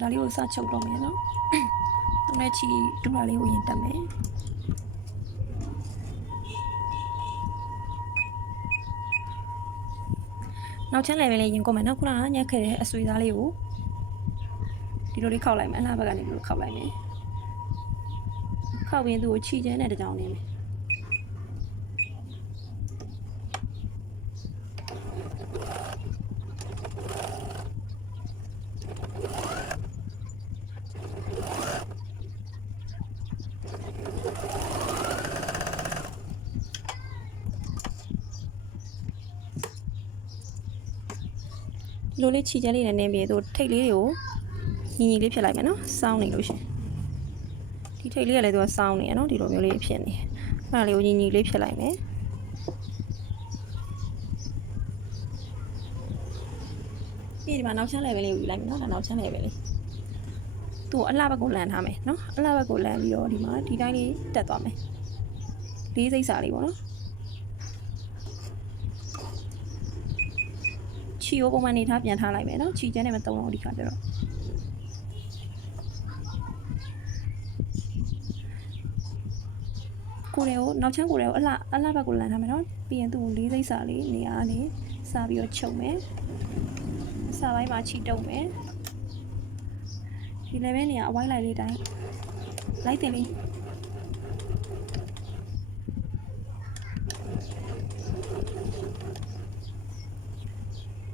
ဒါလေးကိုစချုပ်တော့မယ်နော်သူနဲ့ချီတူတာလေးကိုရင်တက်မယ်နောက်ချမ်းလည်းပဲရင်ကုန်မယ်နော်ခုနကညက်ခဲ့တဲ့အဆွေသားလေးကိုဒီလိုလေးခောက်လိုက်မယ်အလှဘက်ကနေဒီလိုခောက်လိုက်မယ်ခောက်ပြီးသူ့ကိုချီချဲနဲ့တကြောင်နေမယ်လိုလေးချီချဲလေးနဲ့နင်းပြီးသူထိတ်လေးတွေကိုညီညီလေးဖြစ်လိုက်မယ်နော်စောင်းနေလို့ရှင်ဒီထိတ်လေးကလည်းသူကစောင်းနေရနော်ဒီလိုမျိုးလေးဖြစ်နေအဲ့ဒါလေးကိုညီညီလေးဖြစ်လိုက်မယ်ပြီးဒီမှာနောက်ချမ်း level လေးကိုယူလိုက်မယ်နော်ဒါနောက်ချမ်း level လေးသူ့အလှဘက်ကိုလန်ထားမယ်နော်အလှဘက်ကိုလန်ပြီးတော့ဒီမှာဒီတိုင်းလေးတက်သွားမယ်လေးစိတ်စာလေးပေါ့နော်ချီကိုပုံမှန်နေထားပြန်ထားလိုက်မယ်နော်ချီကျန်းနဲ့မတုံးတော့ဒီခါကျတော့ကိုယ်တွေကိုနောက်ချမ်းကိုယ်တွေကိုအလှဘက်ကိုလန်ထားမယ်နော်ပြီးရင်သူ့ကိုလေးစိတ်စာလေးနေရာလေးစပြီးတော့ချုပ်မယ်စပိုင်းမှာချီတုံးမယ်ဒီလည်းပဲနေရာအဝိုင်းလိုက်လေးတိုင်းလိုက်တယ်လေး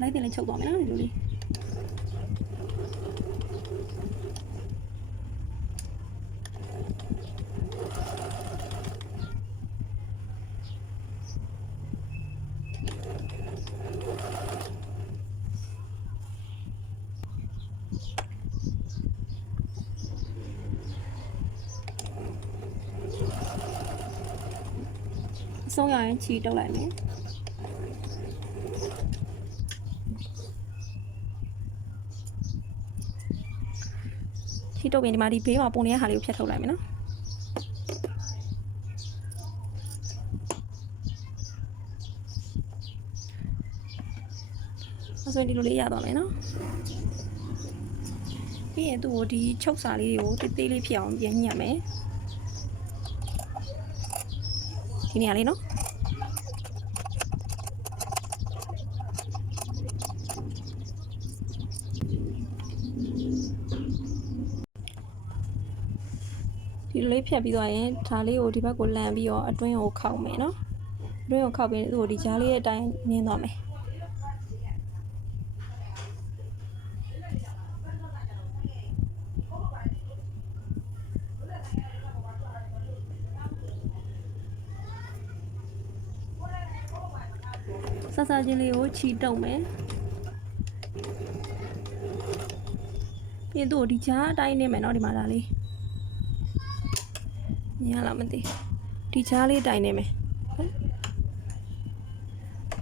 လိုက်တယ်လေးချုပ်သွားမယ်နော်ဒီလိုလေးဆုံးရရင်ချီတုပ်လိုက်မယ်ချီတုပ်ပြီးဒီမှာဒီဘေးမှာပုံနေတဲ့ဟာလေးကိုဖြတ်ထုတ်လိုက်မယ်နော်အဲ့ဆိုရင်ဒီလိုလေးရသွားမယ်နော်ပြီးရင်သူ့ကိုဒီချုပ်စာလေးတွေကိုတေးသေးလေးဖြစ်အောင်ပြန်ညှက်မယ်ဒီနေရာလေးနော်ဒီလိုလေးဖြတ်ပြီးသွားရင်ဒါလေးကိုဒီဘက်ကိုလန်ပြီးတော့အတွင်းကိုခောက်မယ်နော်အတွင်းကိုခောက်ပြီးသူ့ကိုဒီကြားလေးရဲ့အတိုင်းနင်းသွားမယ်ဆဆချင်းလေးကိုချီတုံမယ်ပြီးသူ့ကိုဒီကြားအတိုင်းနင်းမယ်နော်ဒီမှာဒါလေးမြင်ရလားမသိဒီကြားလေးတိုင်နေမယ်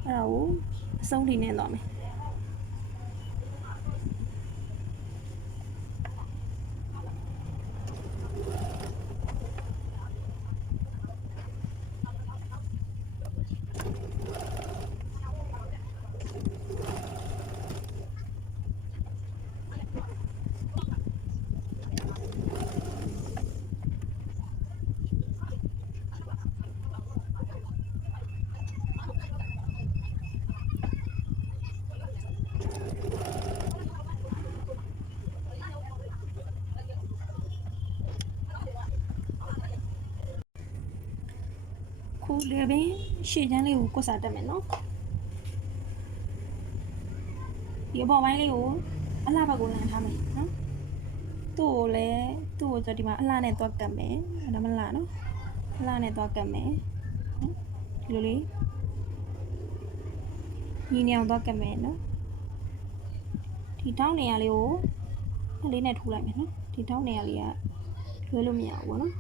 အဲ့ဒါကိုအဆုံးထိနင်းသွားမယ်ခုလေပင်ရှေ့ချမ်းလေးကိုကွတ်စာတက်မယ်နော်ဒီအပေါ်ပိုင်းလေးကိုအလှဘက်ကိုလန်ထားမယ်နော်သူ့ကိုဒီမှာအလှနဲ့သွားကတ်မယ်ဒါမှမလားနော်အလှနဲ့သွားကတ်မယ်ဒီလိုလေးညီနေအောင်သွားကတ်မယ်နော်ဒီတောင်းနေရလေးကိုအလေးနဲ့ထိုးလိုက်မယ်နော်ဒီတောင်းနေရလေးကလွှဲလို့မရဘူးပေါ့နော်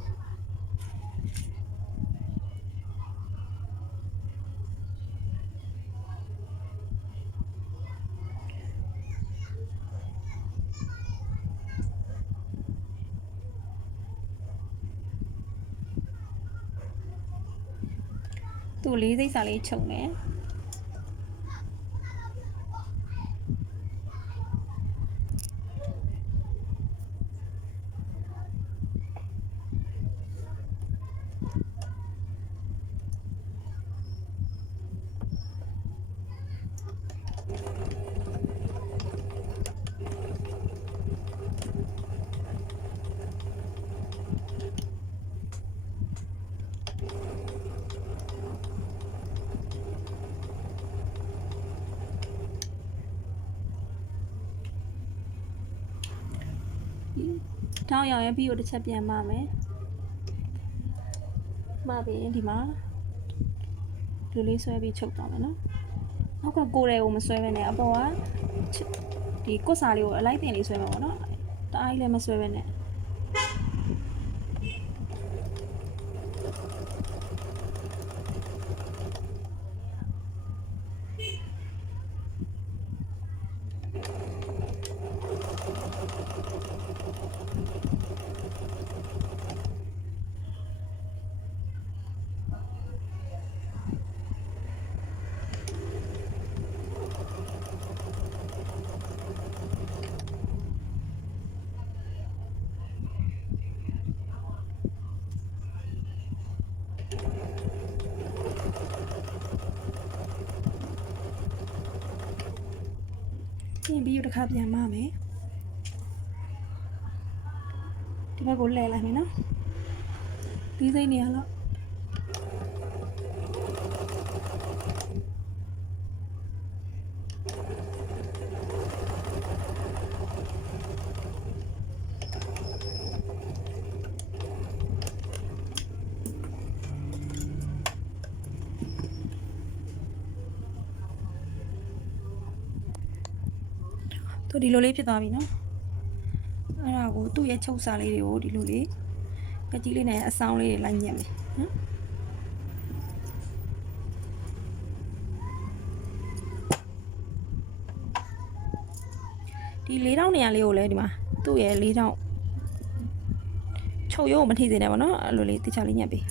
သူ့လေးစိတ်စာလေးချုပ်မယ် ထောင်းရောင်ရဲ့ပြီးကိုတစ်ချက်ပြန်မမယ်မပြီးရင်ဒီမှာလူလေးဆွဲပြီးချုပ်သွားမယ်နော်နောက်ကကိုယ်တွေကိုမဆွဲဘဲနဲ့အပေါ်ကဒီကွတ်စာလေးကိုအလိုက်တင်လေးဆွဲမှာပေါ့နော်တအားကြီးလည်းမဆွဲဘဲနဲ့ပြင်ပြီးတစ်ခါပြန်မမယ်ဒီဘက်ကိုလဲလိုက်မယ်နော်ဒီစိမ့်နေရတော့ဒီလိုလေးဖြစ်သွားပြီနော်အဲ့ဒါကိုသူ့ရဲ့ချုပ်စာလေးတွေကိုဒီလိုလေးကကြီးလေးနဲ့အဆောင်လေးတွေလိုက်ညက်မယ်နော်ဒီ4000နေရာလေးကိုလည်းဒီမှာသူ့ရဲ့4000ချုပ်ရုပ်မထိစေနဲ့ပေါ့နော်အဲ့လိုလေးတခြားလေးညက်ပေး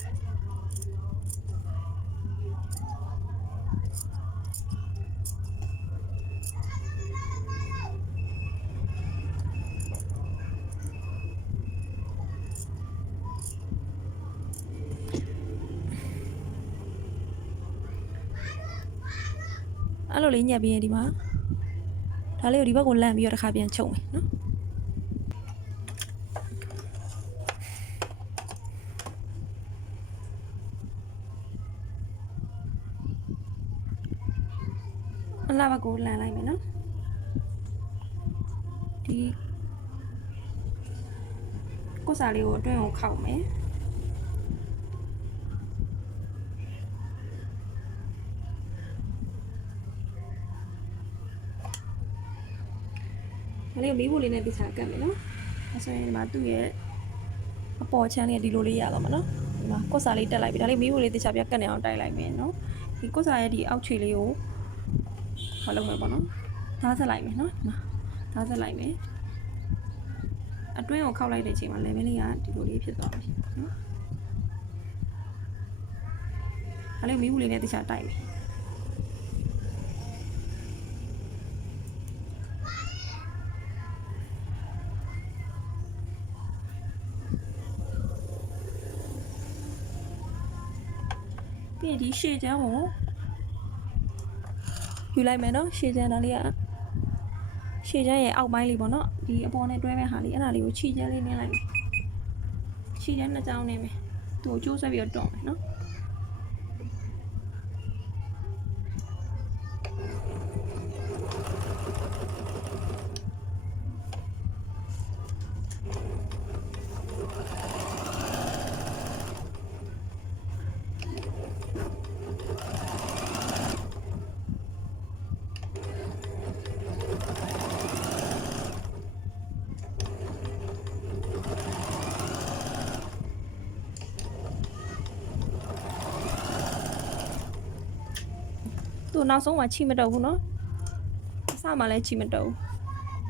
အဲ့လိုလေးညက်ပြီးရင်ဒီမှာဒါလေးကိုဒီဘက်ကိုလန့်ပြီးတော့တစ်ခါပြန်ချုပ်မယ်နော်အလားဘက်ကိုလန့်လိုက်မယ်နော်ဒီကိုစားလေးကိုအတွင်းကိုခောက်မယ်ဒါလေးကိုမီးဘူးလေးနဲ့ပြချာကတ်မယ်နော်အဲဆိုရင်ဒီမှာသူ့ရဲ့အပေါ်ချမ်းလေးဒီလိုလေးရတော့မှာနော်ဒီမှာကွတ်စာလေးတက်လိုက်ပြီဒါလေးမီးဘူးလေးတခြားပြကတ်နေအောင်တိုက်လိုက်မယ်နော်ဒီကွတ်စာရဲ့ဒီအောက်ခြေလေးကိုမလုပ်မယ်ပေါ့နော်သားဆက်လိုက်မယ်နော်ဒီမှာသားဆက်လိုက်မယ်အတွင်းကိုခောက်လိုက်တဲ့အချိန်မှာလည်းမင်းလေးကဒီလိုလေးဖြစ်သွားပြီနော်ဒါလေးမီးဘူးလေးနဲ့တခြားတိုက်မယ်ပြီးရင်ဒီရှေ့ချမ်းကိုယူလိုက်မယ်နော်ရှေ့ချမ်းဒါလေးကရှေ့ချမ်းရဲ့အောက်ပိုင်းလေးပေါ့နော်ဒီအပေါ်နဲ့တွဲမဲ့ဟာလေးအဲ့ဒါလေးကိုခြိချမ်းလေးနင်းလိုက်မယ်ခြိချမ်းနှစ်ချောင်းနင်းမယ်သူ့ကိုကျိုးဆွဲပြီးတော့တွန်းမယ်နော်သူနောက်ဆုံးမှချိမတော့ဘူးเนาะအစမှလည်းချိမတော့ဘူး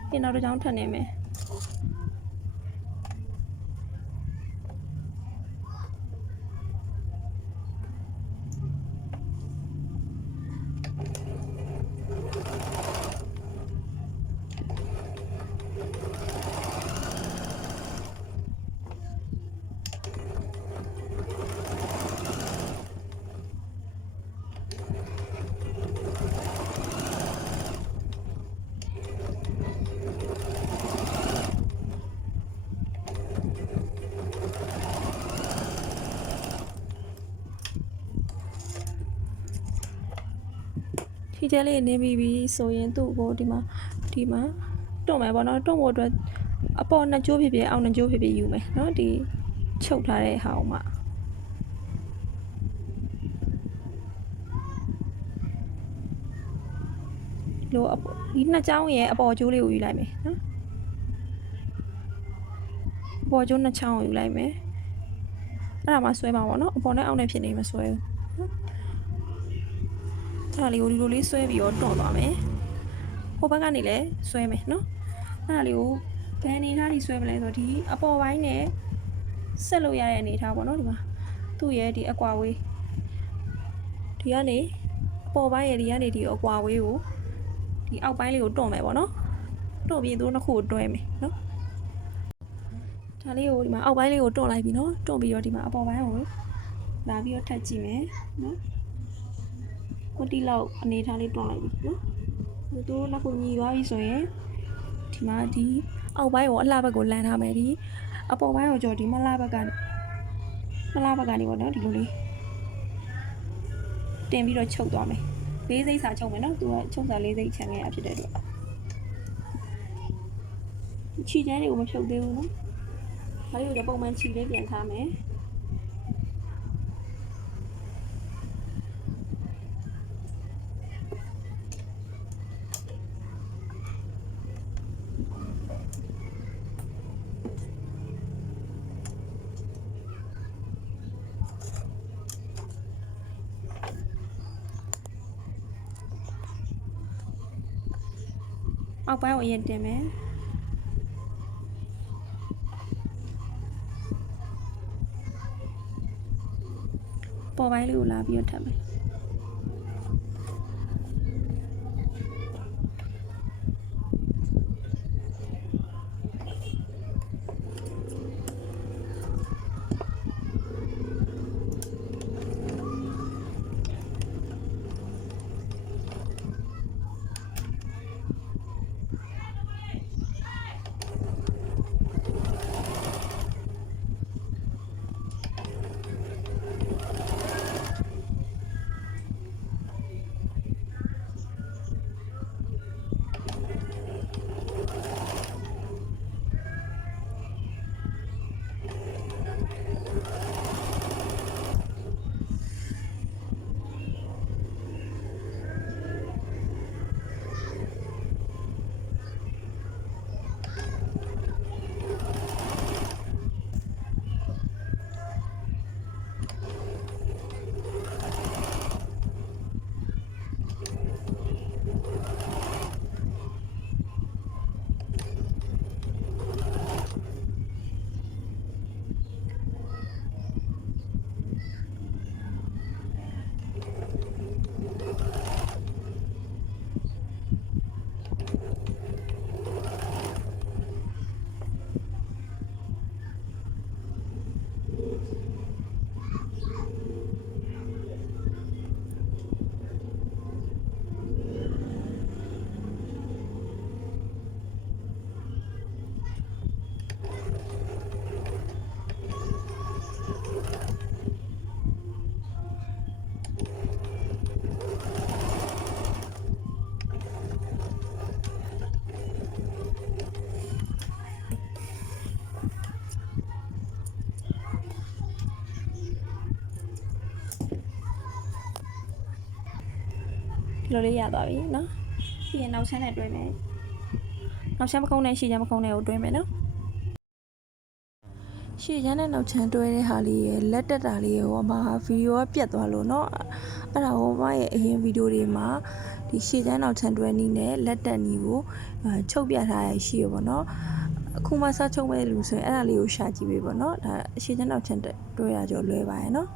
ပြင်နောက်တစ်ချောင်းထပ်နေမယ်ခြေချဲလေးနင်းပြီးပြီဆိုရင်သူ့ကိုဒီမှာတွန့်မယ်ပေါ့နော်တွန့်ဖို့အတွက် အပေါ်နှစ်ကျိုးဖြစ်ဖြစ်အောက်နှစ်ကျိုးဖြစ်ဖြစ်ယူမယ်နော်ဒီချုပ်ထားတဲ့ဟာအောင်မှလို့ဒီနှစ်ချောင်းရဲ့အပေါ်ကျိုးလေးကိုယူလိုက်မယ်နော်အပေါ်ကျိုးနှစ်ချောင်းကိုယူလိုက်မယ်အဲ့ဒါမှဆွဲမှာပေါ့နော်အပေါ်နဲ့အောက်နဲ့ဖြစ်နေမဆွဲဘူးနော်အဲ့ဒါလေးကိုဒီလိုလေးဆွဲပြီးတော့တွန်းသွားမယ်ဟိုဘက်ကနေလည်းဆွဲမယ်နော်အဲ့ဒါလေးကိုဘယ်အနေထားကြီးဆွဲမလဲဆိုတော့ဒီအပေါ်ပိုင်းနဲ့ဆက်လို့ရတဲ့အနေထားပေါ့နော်ဒီမှာသူ့ရဲ့ဒီအကွာဝေးဒီကနေအပေါ်ပိုင်းရဲ့ဒီကနေဒီအကွာဝေးကိုဒီအောက်ပိုင်းလေးကိုတွန်းမယ်ပေါ့နော်တွန်းပြီးသူတို့နှစ်ခုကိုတွဲမယ်နော်ဒါလေးကိုဒီမှာအောက်ပိုင်းလေးကိုတွန်းလိုက်ပြီနော်တွန်းပြီးတော့ဒီမှာအပေါ်ပိုင်းကိုလာပြီးတော့ထပ်ကြည့်မယ်နော်ကိုတီလောက်အနေထားလေးတွန်းလိုက်ပြီနော်သူတို့နှစ်ခုညီသွားပြီဆိုရင်ဒီမှာဒီအောက်ပိုင်းကိုအလှဘက်ကိုလမ်းထားမယ်ဒီအပေါ်ပိုင်းကိုကြောဒီမလှဘက်ကနေပေါ့နော်ဒီလိုလေးတင်ပြီးတော့ချုပ်သွားမယ်လေးစိတ်စာချုပ်မယ်နော်သူကချုပ်စာလေးစိတ်ချန်ခဲ့ရဖြစ်တဲ့အတွက်ခြိချမ်းတွေကိုမဖြုတ်သေးဘူးနော်ဒါလေးကိုပုံမှန်ခြိလေးပြန်ထားမယ်အောက်ပိုင်းကိုအရင်တင်မယ်ပေါ်ပိုင်းလေးကိုလာပြီးတော့ထပ်မယ်ဒီလိုလေးရသွားပြီနော်ပြီးရင်နောက်ချမ်းနဲ့တွဲမယ်နောက်ချမ်းပကုံးနဲ့ရှေ့ချမ်းပကုံးနဲ့ကိုတွဲမယ်နော်ရှေ့ချမ်းနဲ့နောက်ချမ်းတွဲတဲ့ဟာလေးရဲ့လက်တက်တာလေးရောမှာဗီဒီယိုကပြတ်သွားလို့เนาะအဲ့ဒါဟိုမရဲ့အရင်ဗီဒီယိုတွေမှာဒီရှေ့ချမ်းနောက်ချမ်းတွဲနည်းနဲ့လက်တက်နည်းကိုချုပ်ပြထားရရှိရပေါ့เนาะအခုမှစချုပ်မဲ့လူဆိုရင်အဲ့ဒါလေးကိုရှာကြည့်ပေးပေါ့เนาะဒါရှေ့ချမ်းနောက်ချမ်းတွဲရကြောလွယ်ပါရဲ့เนาะ